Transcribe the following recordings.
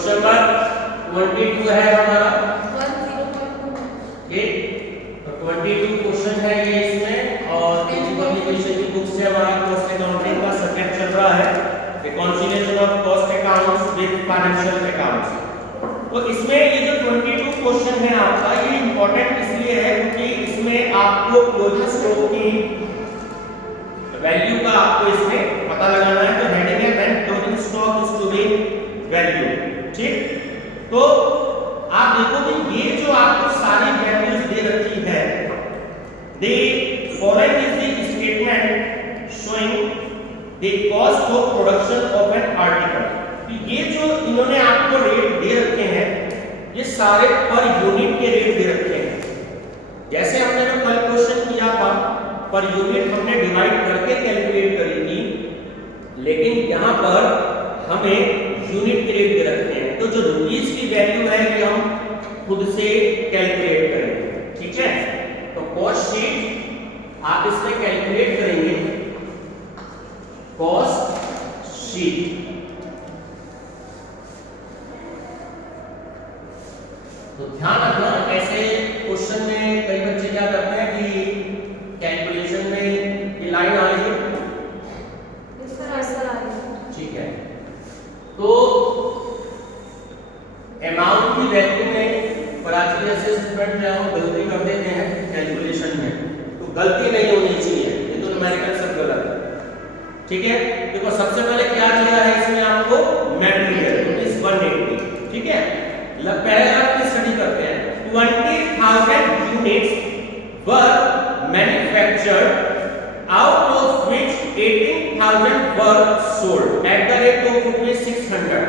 Question number 22 है हमारा, ठीक। तो 22 क्वेश्चन है ये इसमें, और केजी पब्लिकेशन की बुक से हमारा कॉस्ट अकाउंटिंग का सब्जेक्ट चल रहा है, reconciliation of cost accounts with financial accounts. तो इसमें ये जो 22 क्वेश्चन है आपका, ये इंपॉर्टेंट इसलिए है क्योंकि इसमें आपको क्लोजिंग स्टॉक की वैल्यू का आपको इसमें पता लगाना है। तो हेडिंग है when closing stock is to be value, ठीक। तो आप देखो कि ये जो आपको सारी वैल्यूज दे रखी है, the following is the statement showing the cost of production of an article. ये जो इन्होंने आपको रेट दे रखे हैं, ये सारे पर यूनिट के रेट दे रखे हैं। जैसे हमने जो कल क्वेश्चन किया था, पर यूनिट हमने डिवाइड करके कैलकुलेट करी थी, लेकिन यहाँ पर हमें यूनिट के रेट दे रखे हैं। तो जो रुपीस की वैल्यू है ये हम खुद से कैलकुलेट करेंगे, ठीक है। तो कॉस्ट शीट आप इसमें कैलकुलेट करेंगे, कॉस्ट शीट। तो ध्यान रखना, ऐसे क्वेश्चन में कई बच्चे क्या करते हैं कि कैलकुलेशन में ये लाइन आ रही है, ठीक है। तो अमाउंट की वैल्यू में प्राची जैसे स्टूडेंट जो गलती कर देते हैं कैलकुलेशन में, तो गलती नहीं होनी चाहिए, ये तो न्यूमेरिकल सब गलत है, ठीक है। देखो सबसे पहले क्या दिया है इसमें आपको, मटेरियल इज 180, ठीक है। पहले आप स्टडी करते हैं, 20,000 units were manufactured out of which 18,000 were sold at the rate of ₹600।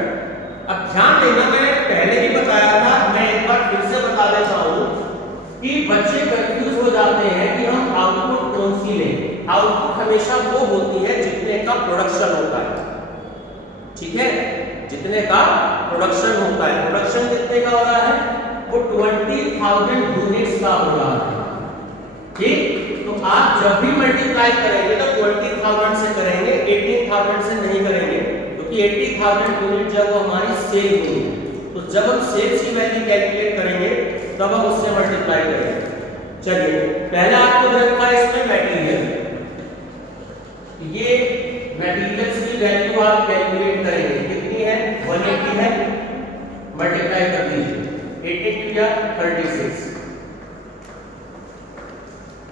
अब ध्यान देना, मैंने पहले भी बताया था, मैं एक बार फिर से बता देता हूं कि बच्चे कंफ्यूज हो जाते हैं कि हम आउटपुट कौन सी लें। आउटपुट हमेशा वो होती है जितने का प्रोडक्शन होता है, ठीक है, जितने का प्रोडक्शन होता है। प्रोडक्शन कितने का हो रहा है, वो 20,000 यूनिट्स का हो रहा है, ठीक। तो आप जब भी मल्टीप्लाई करेंगे तो 20,000 से करेंगे, 18,000 से नहीं करेंगे, क्योंकि 80,000 यूनिट जब हमारी सेल हुई, तो जब हम सेल्स की वैल्यू कैलकुलेट करेंगे तब हम उससे मल्टीप्लाई करेंगे। चलिए, पहला आपको रखा है इसमें मटेरियल, ये मटेरियल्स की वैल्यू आप कैलकुलेट करेंगे, कितनी है, 180 है, मल्टीप्लाई कर दीजिए, 80 या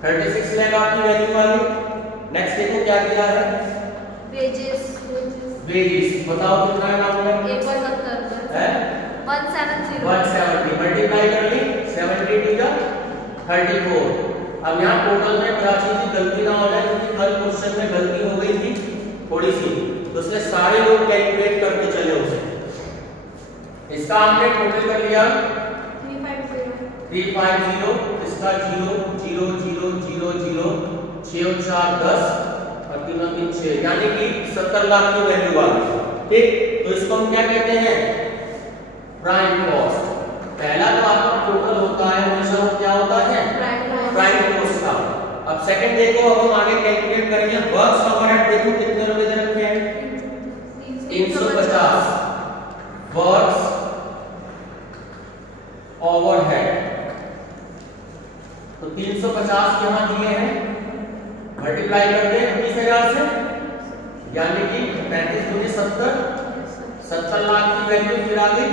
36 लेगा आपकी वैल्यू वाली। नेक्स्ट देखो क्या किया है, वेजेस बताओ कितना है आपने, 170 है 170 मल्टीप्लाई कर ली, 72 या 34। अब यहाँ टोटल में प्राची जी गलती ना हो जाए, क्योंकि कल क्वेश्चन में गलती हो गई थी थोड़ी सी, तो इसलिए सारे लोग कैलकुलेट करके चले उसे। इसका हमने टोटल कर लिया 350, इसका 0 0 0 0 0 6 और 4 10 और 3 और 3 6, यानी कि 70 लाख की वैल्यू वाली, ठीक। तो इसको हम क्या कहते हैं, प्राइम कॉस्ट। पहला तो आपका टोटल होता है, हमेशा वो क्या होता है, प्राइम कॉस्ट का। अब सेकंड देखो, अब हम आगे कैलकुलेट करेंगे वर्क्स ओवरहेड। देखो कितने रुपए दे रखे हैं, 350 वर्क्स ओवरहेड। तो 350 यहां दिए हैं, मल्टीप्लाई करते हैं 20,000 से, यानी कि 35 दूनी 70 लाख की वैल्यू फिर आ गई।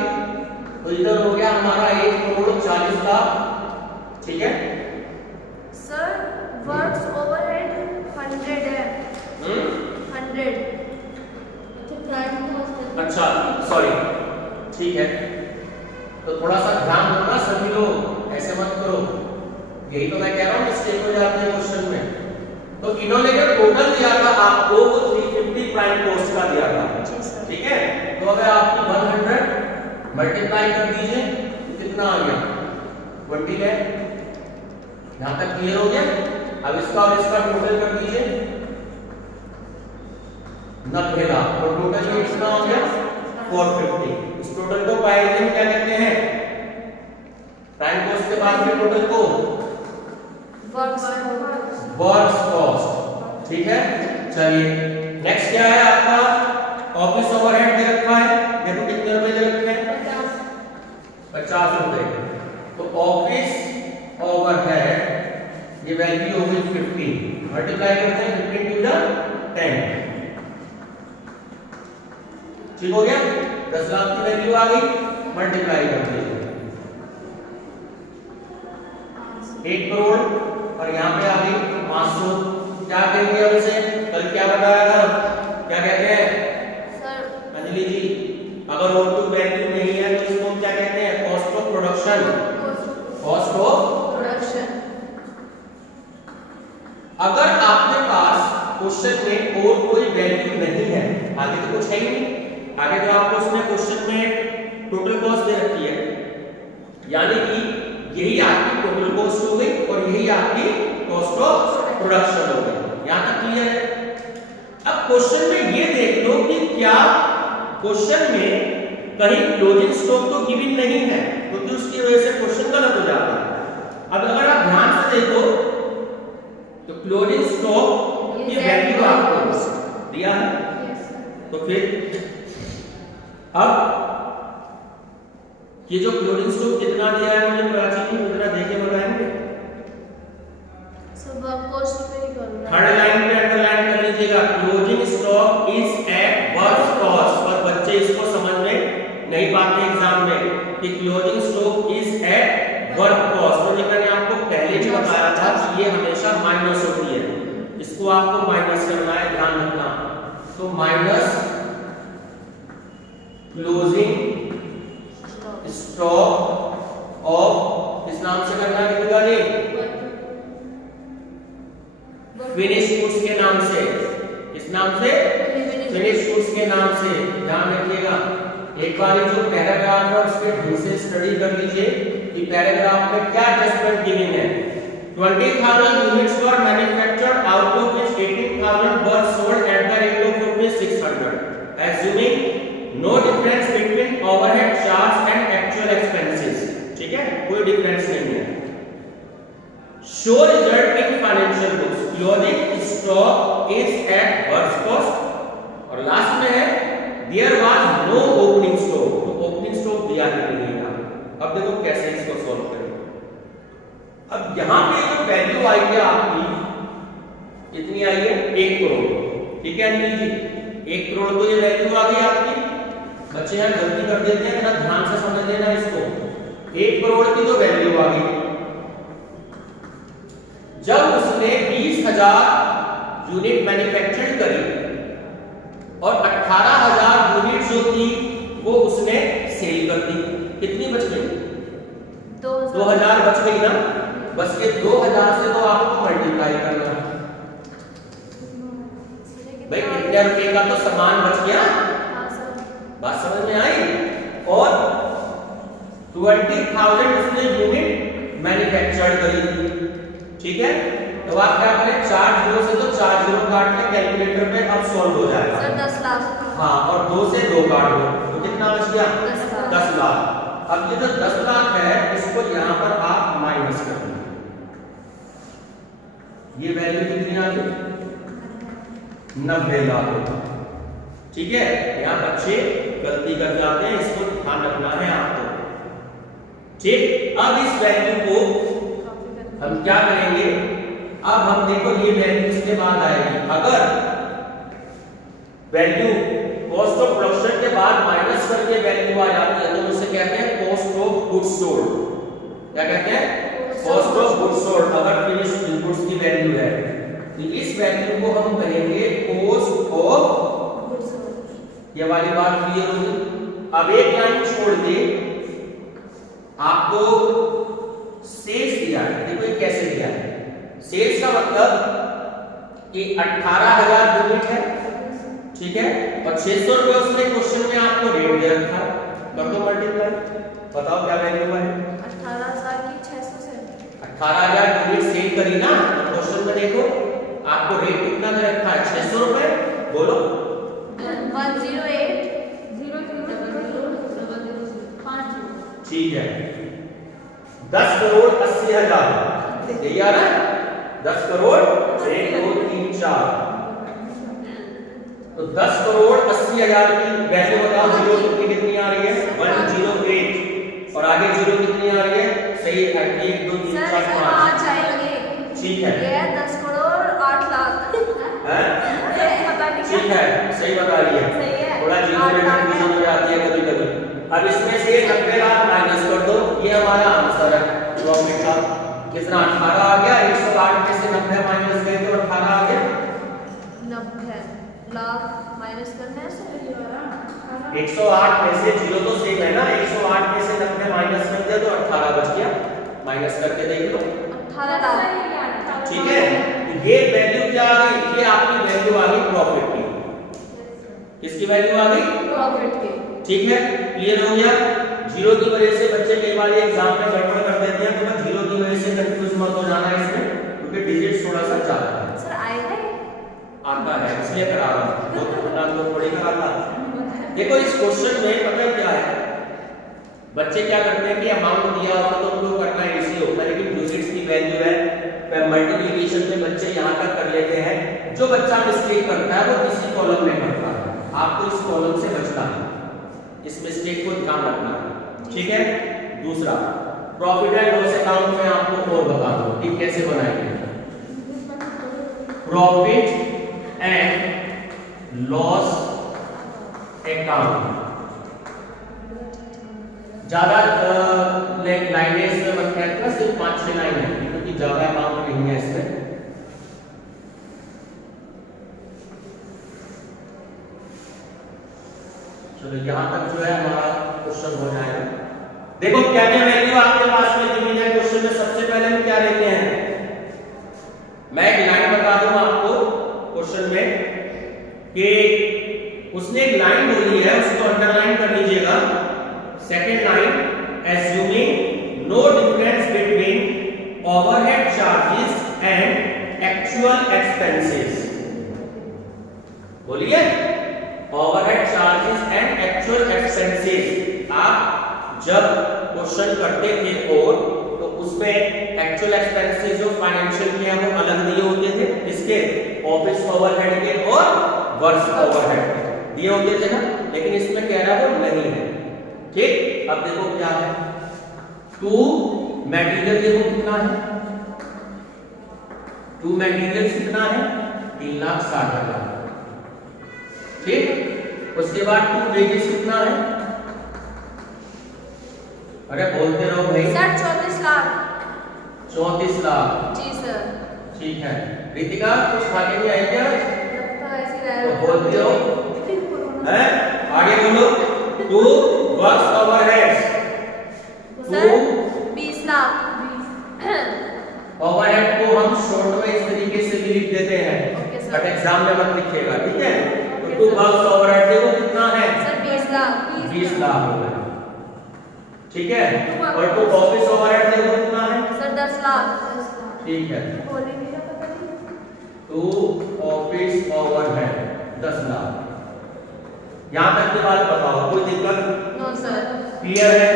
तो इधर हो गया हमारा 1,40,00,000, ठीक है। सर वर्क्स ओवरहेड 100 है, 100 तो प्राइम कॉस्ट, अच्छा सॉरी, ठीक है। तो थोड़ा सा ध्यान रखना सभी लोग, ऐसे मत करो, यही तो मैं कह रहा हूँ मिस्टेक हो जाती है क्वेश्चन में। तो इन्होंने जो टोटल दिया था आपको वो 350 प्राइम कॉस्ट का दिया था, ठीक है। तो अगर आपकी 100 मल्टीप्लाई कर दीजिए तो कितना आ गया, 20 है। यहां तक क्लियर हो गया। अब इसका और इसका टोटल कर दीजिए 90 लाख, तो टोटल ये कितना हो गया 450। इस टोटल को पाएंगे हम क्या कहते हैं, प्राइम कॉस्ट के बाद में टोटल को वर्क्स कॉस्ट, ठीक है। चलिए नेक्स्ट क्या है आपका, ऑफिस ओवरहेड दे रखा है, देखो कितने रुपए दे रखे हैं, वैल्यू हो गई 15, मल्टीप्लाई करते हैं 15 टू द 10, ठीक हो गया। 10 लाख की वैल्यू आ गई, मल्टीप्लाई कर दीजिए 1 करोड़ और यहाँ पे आ गई 500। क्या कहेंगे अब इसे? कल क्या बताया था, क्या कहते हैं सर अंजलि जी? अगर और कोई वैल्यू नहीं है तो इसको हम क्या कहते हैं? Cost of production, cost of production. अगर आपके पास क्वेश्चन में और कोई वैल्यू नहीं है, आगे तो कुछ है ही नहीं, आगे तो आपको उसने क्वेश्चन में टोटल कॉस्ट दे रखी है, यानी कि यही आपकी टोटल कॉस्ट हो गई और यही आपकी कॉस्ट ऑफ प्रोडक्शन हो गई। यहां तक क्लियर है? अब क्वेश्चन में ये देख लो कि क्या क्वेश्चन में कहीं क्लोजिंग स्टॉक तो गिवन नहीं है, क्योंकि उसकी वजह से क्वेश्चन गलत हो जाता है। अब अगर आप ध्यान से देखो तो क्लोजिंग स्टॉक की वैल्यू आपको दिया है, तो फिर अब ये जो क्लोजिंग स्टॉक कितना दिया है मुझे प्राची जी जरा देके बताएंगे। सब कॉस्ट पे ही करूंगा। थर्ड लाइन पे अंडरलाइन कर लीजिएगा, closing stock is at work cost. और बच्चे इसको समझ में नहीं पाते एग्जाम में कि closing stock is at work cost, तो ये मैंने आपको पहले भी बताया था कि ये हमेशा माइनस होती है, इसको आपको माइनस करना है, ध्यान रखना। तो माइनस क्लोजिंग स्टॉक ऑफ, किस नाम से करना है बेटा? नहीं, फिनिश गुड्स के नाम से। किस नाम से? फिनिश गुड्स के नाम से। ध्यान रखिएगा, एक बार जो पैराग्राफ है उसके ढंग से स्टडी कर लीजिए कि पैराग्राफ में क्या एडजस्टमेंट गिवन है। 20,000 units were manufactured out of which 18,000 were sold at the rate of ₹600, assuming no difference between overhead charge and actual expenses। ठीक है, कोई डिफरेंस नहीं है। Show result in financial books, closing stock is at works cost, और last में है there was no opening stock, तो opening stock दिया ही नहीं है। अब देखो कैसे इसको सॉल्व करें। अब यहां पे जो वैल्यू आई है आपकी कितनी आई है? 1 करोड़। ठीक है अंजलि जी, 1 करोड़ तो ये वैल्यू आ गई आपकी। बच्चे यहाँ गलती कर देते हैं, ना ध्यान से समझ लेना इसको। 1 करोड़ की तो वैल्यू आ गई, जब उसने 20,000 यूनिट मैन्युफैक्चर्ड करी और 18,000 यूनिट जो थी वो उसने सेल कर दी, कितनी बच गई? 2,000 बच गई ना। बस ये 2,000 से तो आपको मल्टीप्लाई करना है भाई, कितने रुपए का तो सामान बच गया। बात समझ में आई? और 20,000 उसने यूनिट मैन्युफैक्चर्ड करी थी। ठीक है, तो आप क्या करें, 4 जीरो से तो 4 जीरो काट के कैलकुलेटर पे अब सॉल्व हो जाएगा। सर 10 लाख। हाँ, और 2 से 2 काट दो तो कितना बच गया? 10 लाख। अब ये जो 10 लाख है इसको यहाँ पर आप माइनस कर दो, ये वैल्यू कितनी आ गई? 90 लाख। ठीक है, यहाँ बच्चे गलती कर जाते हैं, इसको ध्यान रखना है आपको। ठीक, अब इस वैल्यू को हम क्या करेंगे? अब हम देखो ये वैल्यू इसके बाद आएगी। अगर वैल्यू कॉस्ट ऑफ प्रोडक्शन के बाद माइनस करके वैल्यू आ जाती है तो उसे कहते हैं कॉस्ट ऑफ गुड्स सोल्ड। क्या कहते हैं? Cost of goods sold. अगर फिनिश्ड गुड्स की वैल्यू है तो इस वैल्यू को हम कहेंगे कॉस्ट ऑफ, ये वाली बात क्लियर होगी। अब एक लाइन छोड़ के आपको सेल्स दिया है, देखो ये कैसे दिया है। सेल्स का मतलब कि 18,000 यूनिट है, ठीक है, और 600 रुपए उसने क्वेश्चन में आपको रेट दे रखा है, कर दो मल्टीप्लाई, बताओ क्या वैल्यू है? 18,000 की 600 से 18,000 यूनिट सेल करी ना, तो क्वेश्चन में देखो आपको रेट कितना दे रखा है? 600 रुपए। बोलो 108 ठीक है, 10 करोड़ 80,000 यही आ रहा है। 10 करोड़ 1 2 3 4, तो 10 करोड़ 80,000 की वैल्यू बताओ। जीरो कितनी आ रही है? 108, और आगे जीरो कितनी आ रही है? सही है, 1 2 3 4 5। ठीक है। ये है 10 करोड़ 8 लाख। हैं? पता नहीं ठीक क्या। है, सही बता रही है। सही है। थोड़ा जीरो 8 में लाख कंफ्यूजन हो जाती है कभी कभी। अब इसमें से 90 लाख माइनस कर दो, ये हमारा आंसर है प्रॉफिट का। कितना 18 आ गया, 108 में से 90 माइनस गए तो 18 आ गया। 90 लाख माइनस करना है सर। 108 में से जीरो तो सेम है ना, 108 में से 90 माइनस कर दिया तो 18 बच गया। माइनस करके देख लो। 18 लाख। ठीक है, तो ये वैल्यू क्या आ गई? ये आपकी वैल्यू आ गई प्रॉफिट की। किसकी वैल्यू आ गई? प्रॉफिट की। ठीक है, क्लियर हो गया। जीरो की वजह से बच्चे कई बार एग्जाम में गड़बड़ कर देते हैं, तो मैं जीरो की वजह से कंफ्यूज मत हो जाना इसमें, क्योंकि डिजिट थोड़ा सा ज्यादा है। सर आएगा ये? आता है इसलिए करा रहा हूं, बहुत पता तो थोड़ी कराता। देखो इस क्वेश्चन में पता क्या है, बच्चे क्या करते हैं कि अमाउंट दिया होता तो उनको करना इजी होता है, लेकिन डिजिट्स की वैल्यू है, मल्टीप्लिकेशन में बच्चे यहां तक कर लेते हैं। जो बच्चा मिस्टेक करता है वो किसी कॉलम में करता है, आपको इस कॉलम से बचना है, इस मिस्टेक को ध्यान रखना है। ठीक है, दूसरा प्रॉफिट एंड लॉस अकाउंट में आपको और बता दूं कि कैसे बनाएंगे। प्रॉफिट एंड लॉस अकाउंट ज्यादा लाइनें इसमें मत कहना, सिर्फ 5-6 लाइन है, क्योंकि ज्यादा अकाउंट नहीं है इसमें। चलो यहां तक जो है हमारा क्वेश्चन हो जाएगा। देखो क्या क्या वैल्यू आपके पास में दी है क्वेश्चन में। सबसे पहले हम क्या लेते हैं, मैं एक लाइन बता दूंगा आपको क्वेश्चन में कि उसने एक लाइन बोली है, उसको अंडरलाइन कर लीजिएगा। Second line, assuming no difference between overhead charges and actual expenses। बोलिए, overhead charges and actual expenses. आप जब क्वेश्चन करते थे और तो उसमें एक्चुअल एक्सपेंसेस जो फाइनेंशियल के हैं वो अलग दिए होते थे, इसके ऑफिस ओवरहेड के और वर्क्स ओवरहेड दिए होते थे ना, लेकिन इसमें कह रहा है वो नहीं है। ठीक, अब देखो क्या है, टू मटेरियल देखो कितना है, टू मटेरियल कितना है 3,60,000। ठीक, उसके बाद टू वेजेस कितना है, अरे बोलते रहो भाई। सर 34 लाख। 34 लाख। जी सर। ठीक है, रितिका कुछ खा के नहीं आई क्या? लगता है ऐसे ही रह रहा है। तो बोलते हो हैं, आगे बोलो। To works overheads, sir 20 lakh. Overhead को हम शॉर्ट में इस तरीके से भी लिख देते हैं, ओके सर। बट एग्जाम में मत लिखिएगा, ठीक है। तो टू वर्क्स ओवरहेड देखो कितना है, सर 20 लाख। 20 लाख हो गए, ठीक है। और टू ऑफिस ओवरहेड देखो कितना है, सर 10 लाख। ठीक है। बोलेंगे क्या पता नहीं। To office overhead 10 lakh. यहां तक की बात बताओ, कोई दिक्कत? No sir. क्लियर है।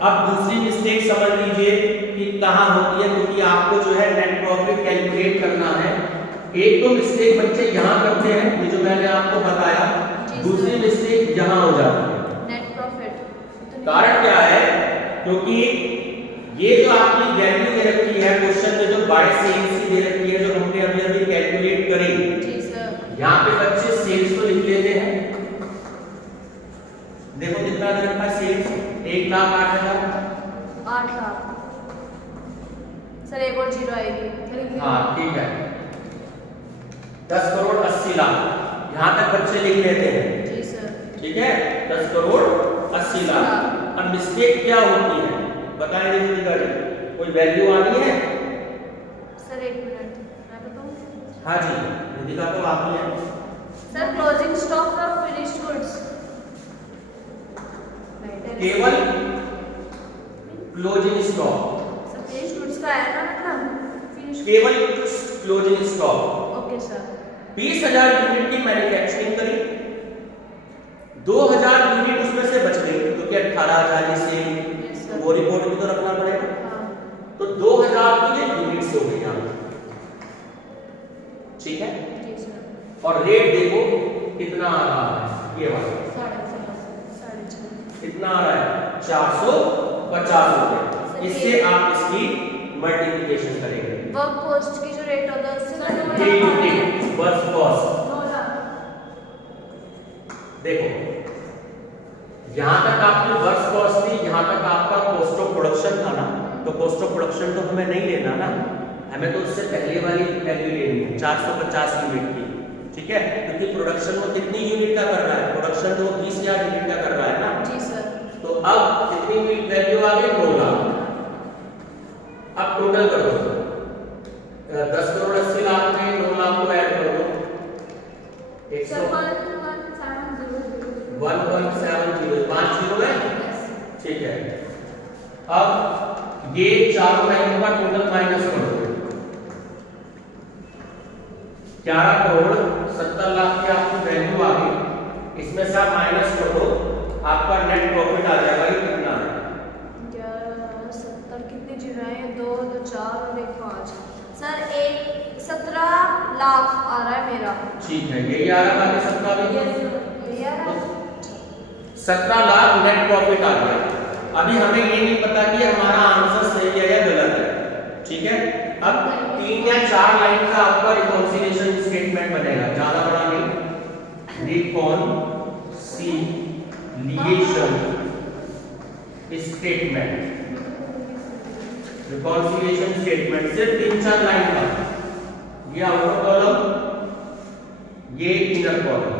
अब दूसरी मिस्टेक समझ लीजिए कि कहां होती है, क्योंकि आपको जो है नेट प्रॉफिट कैलकुलेट करना है। एक तो मिस्टेक बच्चे यहां करते हैं, ये जो मैंने आपको बताया, दूसरी मिस्टेक यहां हो जाती है। नेट प्रॉफिट कारण क्या है, क्योंकि ये जो आपकी वैल्यू दे रखी है क्वेश्चन में, जो बाय सेल्स दे रखी है, जो हमने अभी अभी कैलकुलेट करी, जी सर। यहां पे बच्चे सेल्स तो लिख लेते हैं। देखो कितना दे रखा है सेल्स, 1,08,000। 8 लाख। सर एक और जीरो आएगी। हाँ ठीक है, 10 करोड़ 80 लाख, यहां तक बच्चे लिख लेते हैं। जी सर। ठीक है, 10 करोड़ 80 लाख। अब मिस्टेक क्या होती है बताएंगे रितिका जी, कोई वैल्यू आनी है? सर 1 मिनट मैं बताऊं। हाँ जी, रितिका तो आती है। Sir closing stock of finished goods केवल closing stock, sir finished goods का है ना, मतलब फिनिश्ड। केवल closing stock. Okay sir. 20,000 unit की मैन्युफैक्चरिंग करी, 2,000 यूनिट उसमें से बच गई, क्योंकि 18,000 से तो वो रिपोर्ट भी तो रखना पड़ेगा। हाँ। तो 2,000 की यूनिट्स हो गई यहाँ, ठीक है। जी सर। और रेट देखो कितना आ रहा है, ये वाला 4.5 कितना आ रहा है 450 रुपए। इससे आप इसकी मल्टीप्लिकेशन करेंगे। वर्क कॉस्ट की जो रेट होता है उससे वर्क कॉस्ट। 9 लाख। देखो यहां तक आपकी वर्क कॉस्ट थी, यहां तक आपका कॉस्ट ऑफ प्रोडक्शन था ना, तो कॉस्ट ऑफ प्रोडक्शन तो हमें नहीं लेना ना, हमें तो उससे पहले वाली वैल्यू लेनी है 450 यूनिट की, ठीक है, क्योंकि प्रोडक्शन वो कितनी यूनिट का कर रहा है, प्रोडक्शन तो 20,000 यूनिट का कर रहा है ना। जी सर। तो अब कितनी वैल्यू आ गई, 9 लाख। अब टोटल कर दो, 10 करोड़ 80 लाख में 9 लाख को ऐड कर दो, 1.70 5 जीरो है, ठीक है। अब ये चारों लाइनों का टोटल माइनस कर दो, 11 करोड़ 70 लाख की आपकी वैल्यू आ गई, इसमें से आप माइनस कर दो, आपका नेट प्रॉफिट आ जाएगा, ये कितना है 70 कितने जीरो हैं, 2 2 4 और 1 5 सर, 17 लाख आ रहा है मेरा। ठीक है, यही आ रहा है, बाकी 17 भी ये आ रहा है 17 लाख नेट प्रॉफिट आ गया। अभी हमें ये नहीं पता कि हमारा आंसर सही है या गलत है, ठीक है। अब 3 या 4 लाइन का आपका रिकॉन्सिलिएशन स्टेटमेंट बनेगा, ज्यादा बड़ा नहीं, रिकॉन्सिलिएशन स्टेटमेंट, रिकॉन्सिलिएशन स्टेटमेंट सिर्फ 3-4 लाइन का, ये आउटर कॉलम, ये इनर कॉलम।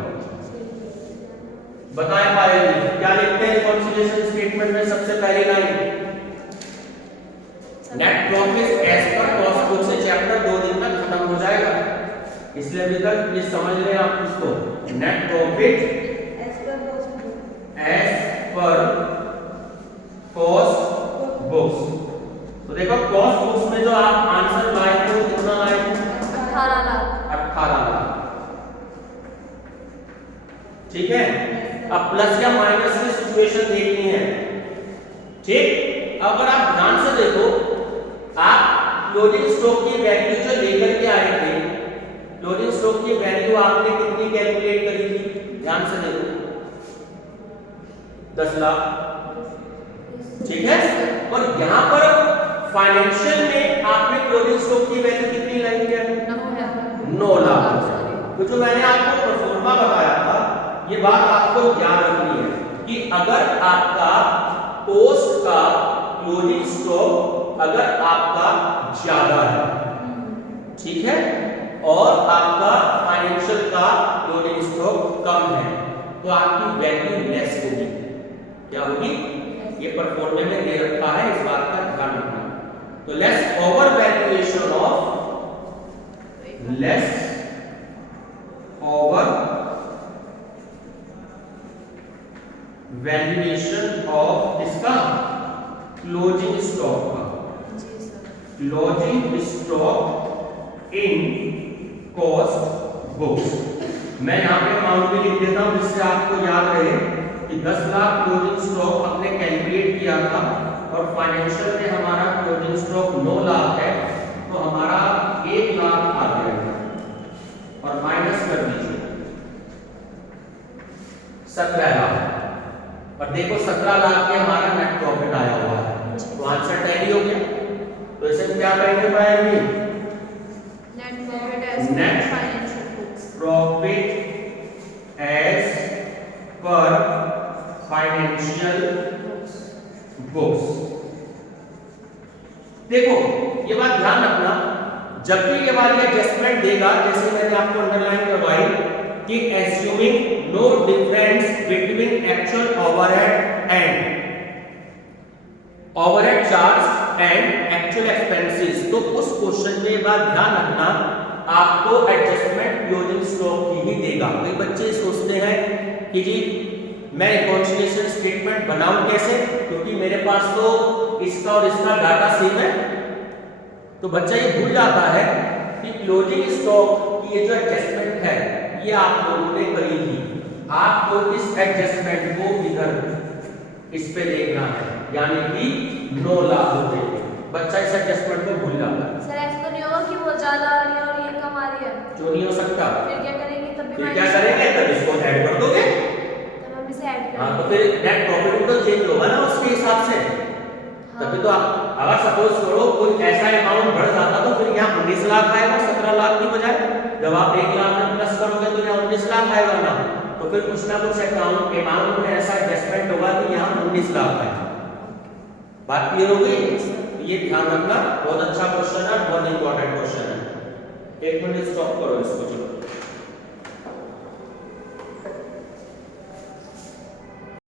बताएं पायल जी क्या लिखते हैं रिकॉन्सिलिएशन स्टेटमेंट में, सबसे पहली line net profit as per cost book से चैप्टर 2 दिन में खत्म हो जाएगा, इसलिए अभी तक ये समझ लें आप इसको, net profit as per cost books. तो देखो कॉस्ट बुक्स में जो आप आंसर लाए थे वो कितना लाए थे, 18 लाख। 18 लाख, ठीक है। अब प्लस या माइनस की सिचुएशन देखनी है, ठीक। अगर आप ध्यान से देखो, आप क्लोजिंग स्टॉक की वैल्यू जो लेकर के आए थे, क्लोजिंग स्टॉक की वैल्यू आपने कितनी कैलकुलेट करी थी, ध्यान से देखो 10 लाख, ठीक है। और यहां पर फाइनेंशियल में आपने क्लोजिंग स्टॉक की वैल्यू कितनी लाई है, 9 लाख। तो जो मैंने आपको प्रोफॉर्मा बताया था, ये बात आपको याद रखनी है कि अगर आपका पोस्ट का क्लोजिंग स्टॉक अगर आपका ज्यादा है, ठीक है, और आपका फाइनेंशियल का क्लोजिंग स्टॉक कम है, तो आपकी वैल्यू लेस होगी, क्या होगी, ये परफॉर्मे में दे रखा है, इस बात का ध्यान रखना। तो less over valuation of, less over valuation of इसका क्लोजिंग स्टॉक का, closing stock in cost books. मैं यहाँ पे अमाउंट भी लिख देता हूँ जिससे आपको याद रहे कि 10 लाख क्लोजिंग स्टॉक हमने कैलकुलेट किया था, और फाइनेंशियल में हमारा क्लोजिंग स्टॉक 9 लाख है, तो हमारा 1 लाख आ जाएगा, और माइनस कर दीजिए 17 लाख, और देखो 17 लाख के हमारा नेट प्रॉफिट आया हुआ है, तो आंसर टैली हो गया। तो इसे क्या करेंगे पाएंगे, net profit as financial books, profit as per financial books. देखो ये बात ध्यान रखना, जब भी ये वाली एडजस्टमेंट देगा, जैसे मैंने आपको अंडरलाइन करवाई कि assuming no difference between actual overhead and overhead charge and actual expenses, तो उस क्वेश्चन में बात ध्यान रखना, आपको एडजस्टमेंट क्लोजिंग स्टॉक की ही देगा। कई बच्चे सोचते हैं कि जी मैं रिकॉन्सिलिएशन स्टेटमेंट बनाऊं कैसे, क्योंकि मेरे पास तो इसका और इसका डाटा सेम है, तो बच्चा ये भूल जाता है कि क्लोजिंग स्टॉक की ये जो एडजस्टमेंट है ये आप लोगों ने करी थी, आपको इस एडजस्टमेंट को इधर इस पे देखना है, यानी कि 9 लाख रुपए। बच्चा इस एडजस्टमेंट को भूल जाता है। सर ऐसा तो नहीं होगा कि वो ज्यादा आ रही है और ये कम आ रही है, जो नहीं हो सकता, फिर क्या करेंगे, तब भी फिर क्या करेंगे, तब इसको ऐड कर दोगे, तब हम इसे ऐड हाँ, करेंगे। तो फिर नेट प्रॉफिट तो चेंज होगा ना उसके हिसाब से। तभी तो आप अगर सपोज करो कोई ऐसा अमाउंट बढ़ जाता तो फिर यहाँ 19 लाख आएगा 17 लाख की बजाय। जब आप 1 लाख में प्लस करोगे तो यहाँ 19 लाख आएगा ना, तो फिर कुछ ना कुछ अमाउंट में ऐसा एडजस्टमेंट होगा कि यहाँ 19 लाख आएगा। बात क्लियर हो गई? ये ध्यान रखना, बहुत अच्छा क्वेश्चन है, बहुत इंपॉर्टेंट क्वेश्चन है। 1 मिनट स्टॉप करो इसको।